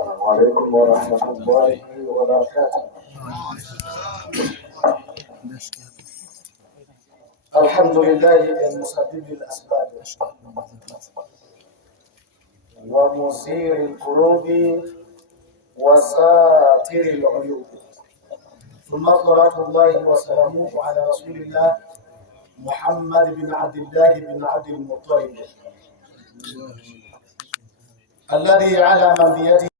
السلام عليكم ورحمة الله وبركاته. الحمد لله المسبب الأسباب ومثير القلوب وساتر العيوب، ثم صلاة الله وسلامه على رسول الله محمد بن عبد الله بن عبد المطلب الذي على من بيده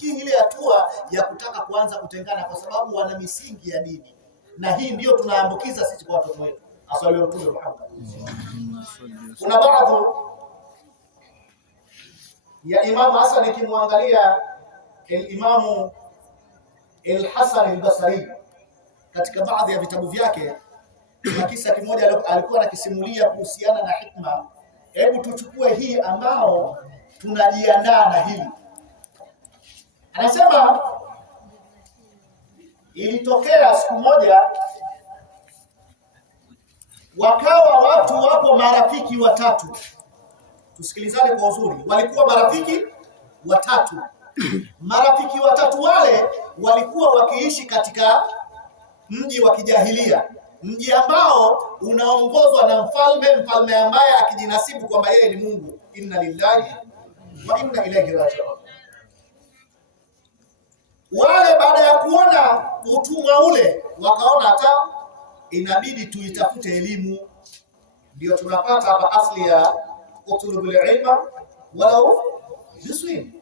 Hii ile hatua ya kutaka kuanza kutengana kwa sababu wana misingi ya dini, na hii ndio tunaambukiza sisi kwa watoto wetu. Asaliwe Mtume Muhammad. Kuna baadhi ya Imam Hasan, ikimwangalia Imamu al-Hasan al-Basri katika baadhi ya vitabu vyake, kuna kisa kimoja alikuwa anakisimulia kuhusiana na hikma. Hebu tuchukue hii ambao tunajiandaa na hili. Anasema ilitokea siku moja, wakawa watu wapo marafiki watatu. Tusikilizane kwa uzuri. Walikuwa marafiki watatu. Marafiki watatu wale walikuwa wakiishi katika mji wa kijahilia, mji ambao unaongozwa na mfalme ambaye akijinasibu kwamba yeye ni Mungu. Inna lillahi wa inna ilaihi raji'un. Wale baada ya kuona utumwa ule, wakaona hata inabidi tuitafute elimu. Ndio tunapata hapa asli ya utlubul ilma walau biswin,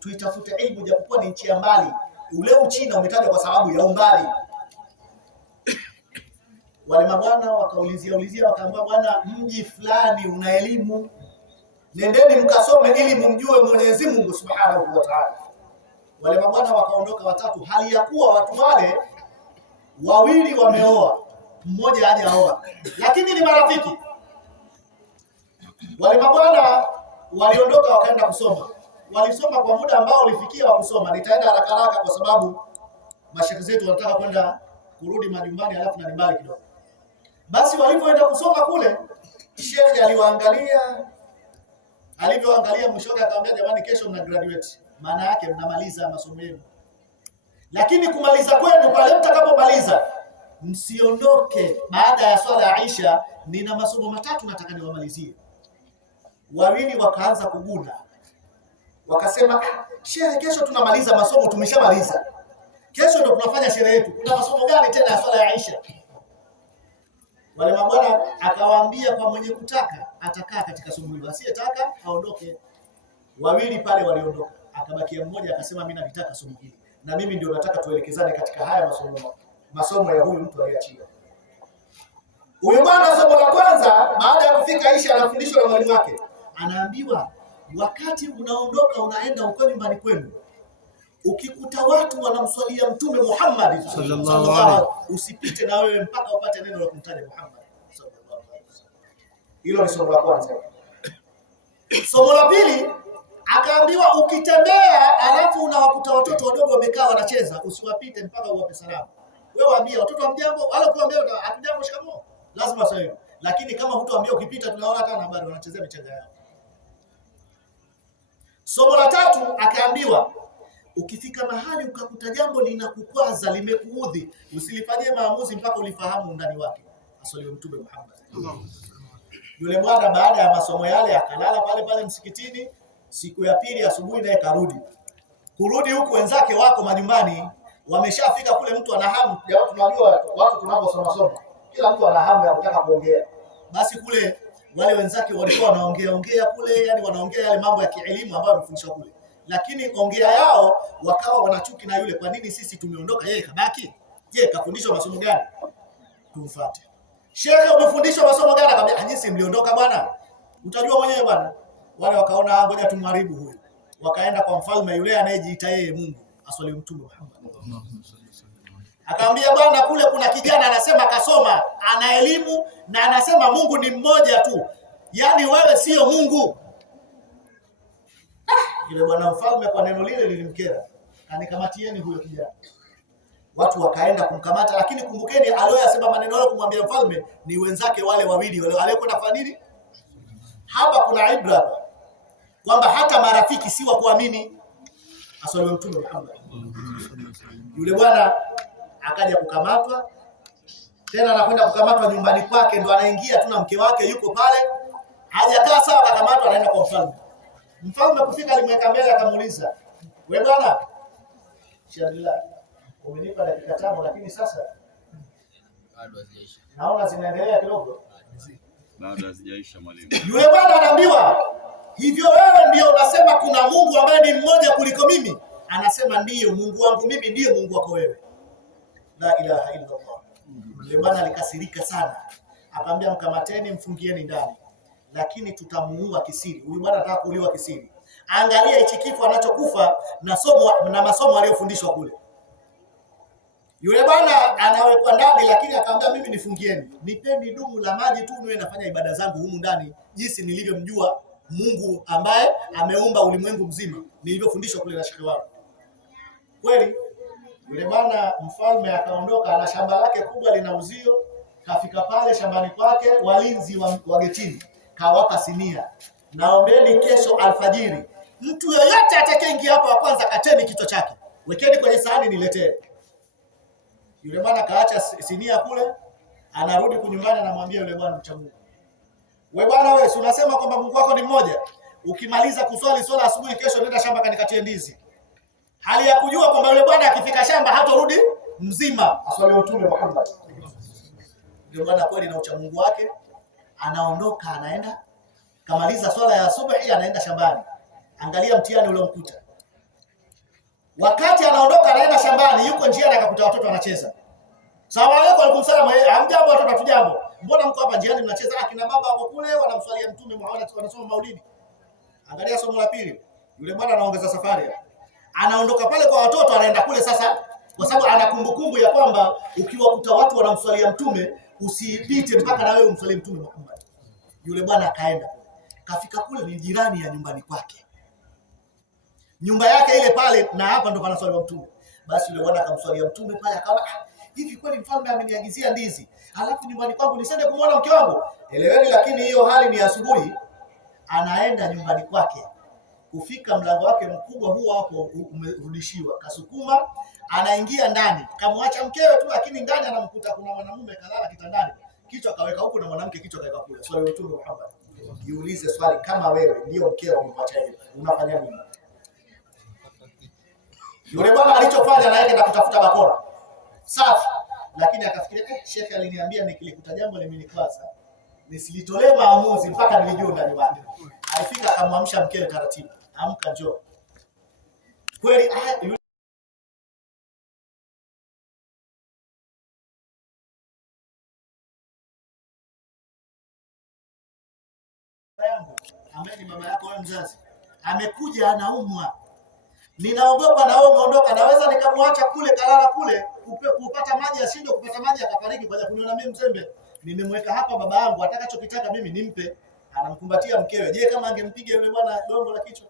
tuitafute elimu japokuwa ni nchi ya mbali. Ule Uchina umetajwa kwa sababu ya umbali. Wale mabwana wakaulizia wakaambia, bwana, mji fulani una elimu, nendeni mkasome ili mumjue Mwenyezi Mungu Subhanahu wa Ta'ala. Wale mabwana wakaondoka watatu, hali ya kuwa watu wale wawili wameoa, mmoja hajaoa, lakini ni marafiki. Wale mabwana waliondoka wakaenda kusoma. Walisoma kwa muda ambao ulifikia wa kusoma. Nitaenda haraka kwa sababu mashekhi zetu wanataka kwenda kurudi majumbani, alafu na mbali kidogo. Basi walipoenda kusoma kule, shekhi alivyoangalia mwisho wake akamwambia, jamani, kesho mna graduate. Maana yake mnamaliza masomo yenu. Lakini kumaliza kwenu, pale mtakapomaliza, msiondoke baada ya swala ya Aisha, nina masomo matatu nataka niwamalizie. Wawili wakaanza kuguna. Wakasema, shehe, kesho tunamaliza masomo, tumeshamaliza. Kesho ndo tunafanya sherehe yetu. Kuna masomo gani tena ya swala ya Aisha? Wale mabwana akawaambia, kwa mwenye kutaka atakaa katika somo hilo, asiyetaka aondoke. Wawili pale waliondoka, akabakia mmoja akasema, mimi nataka somo hili na mimi ndio nataka tuelekezane katika haya masomo ya huyu mtu aliyeachia. Huyu bwana somo la kwanza, baada ya kufika Aisha anafundishwa na mwalimu wake. Anaambiwa, wakati unaondoka unaenda uko nyumbani kwenu, ukikuta watu wanamswalia Mtume Muhammad sallallahu alaihi wasallam, usipite na wewe mpaka upate neno la kumtaja Muhammad sallallahu alaihi wasallam. Hilo ni somo la kwanza. Somo la pili, akaambiwa, ukitembea alafu unawakuta watoto wadogo wamekaa wanacheza, usiwapite mpaka uwape salamu. Wewe waambie watoto hamjambo, wala kuambia hatujambo, shikamoo, lazima waseme. Lakini kama hutoambia, ukipita tunaona hata habari wanachezea michezo yao. Somo la tatu, akaambiwa, ukifika mahali ukakuta jambo linakukwaza, limekuudhi, usilifanyie maamuzi mpaka ulifahamu undani wake. Asaliwe Mtume Muhammad. Yule bwana baada ya masomo yale akalala pale msikitini. Siku ya pili asubuhi naye kurudi huku, wenzake wako majumbani, wameshafika kule. Mtu ana hamu ya watu, tunajua watu tunaposoma kila mtu ana hamu ya kutaka kuongea. Basi kule wale wenzake walikuwa wanaongea kule, yani wanaongea yale mambo ya kielimu ambayo wamefundishwa kule, lakini ongea yao wakawa wanachuki na yule. Kwa nini sisi tumeondoka, yeye kabaki? Je, kafundishwa masomo gani? Tumfuate. Shehe, umefundishwa masomo gani? Akamwambia, nyinyi mliondoka bwana, utajua mwenyewe bwana. Wale wakaona ngoja tumharibu huyu, wakaenda kwa mfalme yule anayejiita yeye Mungu, aswaliwe Mtume Muhammad. Akamwambia, bwana, kule kuna kijana anasema kasoma, ana elimu na anasema Mungu ni mmoja tu, yaani wewe sio Mungu. Yule bwana mfalme kwa neno lile lilimkera, anikamatieni huyo kijana. Watu wakaenda kumkamata, lakini kumbukeni aliyosema maneno yale kumwambia mfalme ni wenzake wale wawili wale waliokwenda kufanya nini. Hapa kuna ibra kwamba hata marafiki si wa kuamini. Asaliwe Mtume Muhammad. Yule bwana akaja kukamatwa, tena anakwenda kukamatwa nyumbani kwake, ndo anaingia tu na mke wake yuko pale, hajakaa sawa, akakamatwa, anaenda kwa mfalme. Mfalme kufika, alimweka mbele, akamuuliza, wewe bwana, Shadila, umenipa dakika 5 lakini sasa bado hazijaisha. Naona zinaendelea kidogo. Bado hazijaisha mwalimu. Yule bwana anaambiwa, hivyo wewe ndio unasema kuna Mungu ambaye ni mmoja kuliko mimi? anasema ndiyo Mungu wangu mimi, ndiyo Mungu wako wewe. La ilaha illa Allah. Yule bwana alikasirika sana, akamwambia mkamateni, mfungieni ndani, lakini tutamuua kisiri. Huyu bwana anataka kuuliwa kisiri. Angalia hichi kifo anachokufa na masomo aliyofundishwa kule. Yule bwana anawekwa ndani, lakini akamwambia mimi nifungieni, nipeni dumu la maji tu niwe nafanya ibada zangu humu ndani, jinsi nilivyomjua Mungu ambaye ameumba ulimwengu mzima, nilivyofundishwa kule na shekhe wangu. Kweli yule bwana mfalme akaondoka na shamba lake kubwa lina uzio. Kafika pale shambani kwake, walinzi wa getini kawapa sinia, naombeni kesho alfajiri mtu yoyote atakayeingia hapa wa kwanza kateni kichwa chake, wekeni kwenye sahani niletee. Yule bwana kaacha sinia kule, anarudi kunyumbani, anamwambia yule bwana mcha Mungu, wewe bwana wewe, si unasema kwamba Mungu wako ni mmoja? Ukimaliza kuswali swala asubuhi, kesho nenda shamba kanikatie ndizi. Hali ya kujua kwamba yule bwana akifika shamba hatorudi mzima, aswali Mtume Muhammad. Yule bwana kweli na ucha Mungu wake, anaondoka anaenda, kamaliza swala ya asubuhi, anaenda shambani. Angalia mtihani ule mkuta. Wakati anaondoka anaenda shambani, yuko njiani akakuta watoto wanacheza. Salamu alaykum. Alaykum salaam. Hamjambo watoto? Hatujambo. Mbona mko hapa njiani mnacheza? Kina baba wako kule wanamswalia Mtume Muhammad, wanasoma maulidi. Angalia somo la pili. Yule bwana anaongeza safari. Anaondoka pale kwa watoto, anaenda kule sasa, kwa sababu ana kumbukumbu ya kwamba ukiwakuta watu wanamswalia Mtume usipite mpaka na wewe umswalie Mtume Muhammad. Yule bwana akaenda. Kafika kule ni jirani ya nyumbani kwake. Nyumba yake ile pale, na hapa ndo panaswalia Mtume. Basi yule bwana akamswalia Mtume pale, akaona hivi kweli mfalme ameniagizia ndizi, alafu nyumbani kwangu nisende kumwona mke wangu? Eleweni, lakini hiyo hali ni asubuhi. Anaenda nyumbani kwake, kufika mlango wake mkubwa huo hapo umerudishiwa, kasukuma, anaingia ndani, kamwacha mkewe tu, lakini ndani anamkuta kuna mwanamume kalala kitandani, kichwa kaweka huko na mwanamke kichwa kaweka kule. Swali Mtume Muhammad, jiulize swali, kama wewe ndio mkeo umemwacha hivi, unafanya nini? Yule bwana alichofanya na yeye na kutafuta bakora safi, lakini akafikiria shekhe aliniambia nikilikuta jambo limenikwaza nisilitolee maamuzi mpaka nilijue ndani wake. Alifika akamwamsha mkewe taratibu, amka njoo. Kweli ameni mama yako wewe mzazi amekuja anaumwa, ninaogopa na wewe umeondoka, naweza nikamwacha kule kalala kule kupata maji ashinde kupata maji akafariki kwa kuniona mimi mzembe. Nimemweka hapa baba yangu, atakachokitaka mimi nimpe. Anamkumbatia mkewe. Je, kama angempiga yule bwana dongo la kichwa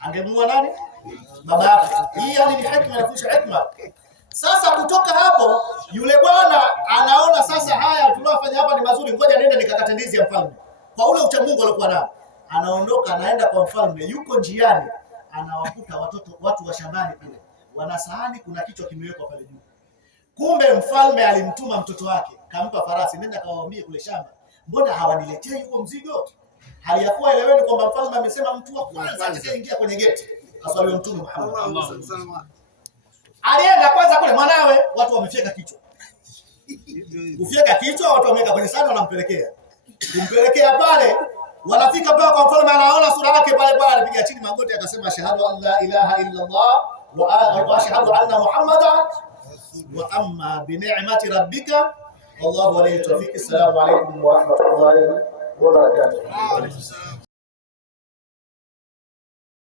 angemua nani? Baba yake. Hii yani ni hekima, inafundisha hekima. Sasa kutoka hapo yule bwana anaona sasa haya tunayofanya hapa ni mazuri, ngoja niende nikakate ndizi ya mfalme. Kwa ule ucha Mungu alikuwa nao, anaondoka anaenda kwa mfalme. Yuko njiani anawakuta watu wa shambani kule, wana sahani, kuna kichwa kimewekwa pale juu. Kumbe mfalme alimtuma mtoto wake, kampa farasi, nenda kawaambie kule shamba, mbona hawaniletei huko mzigo? Hali ya kuwa eleweni kwamba mfalme amesema mtu wa kwanza atakayeingia kwenye geti aswaliwe Mtume Muhammad. Alienda kwanza kule, mwanawe watu wamefyeka kichwa. Kufyeka kichwa, watu wameweka kwenye sahani, wanampelekea. Kumpelekea pale, wanafika pale kwa mfalme, anaona sura yake pale pale, anapiga chini magoti akasema ashhadu an la ilaha illa Allah wa ashhadu anna Muhammadan wa amma bi ni'mati rabbika wallahu alayhi tawfiq. Assalamu alaykum wa rahmatullahi wa barakatuh.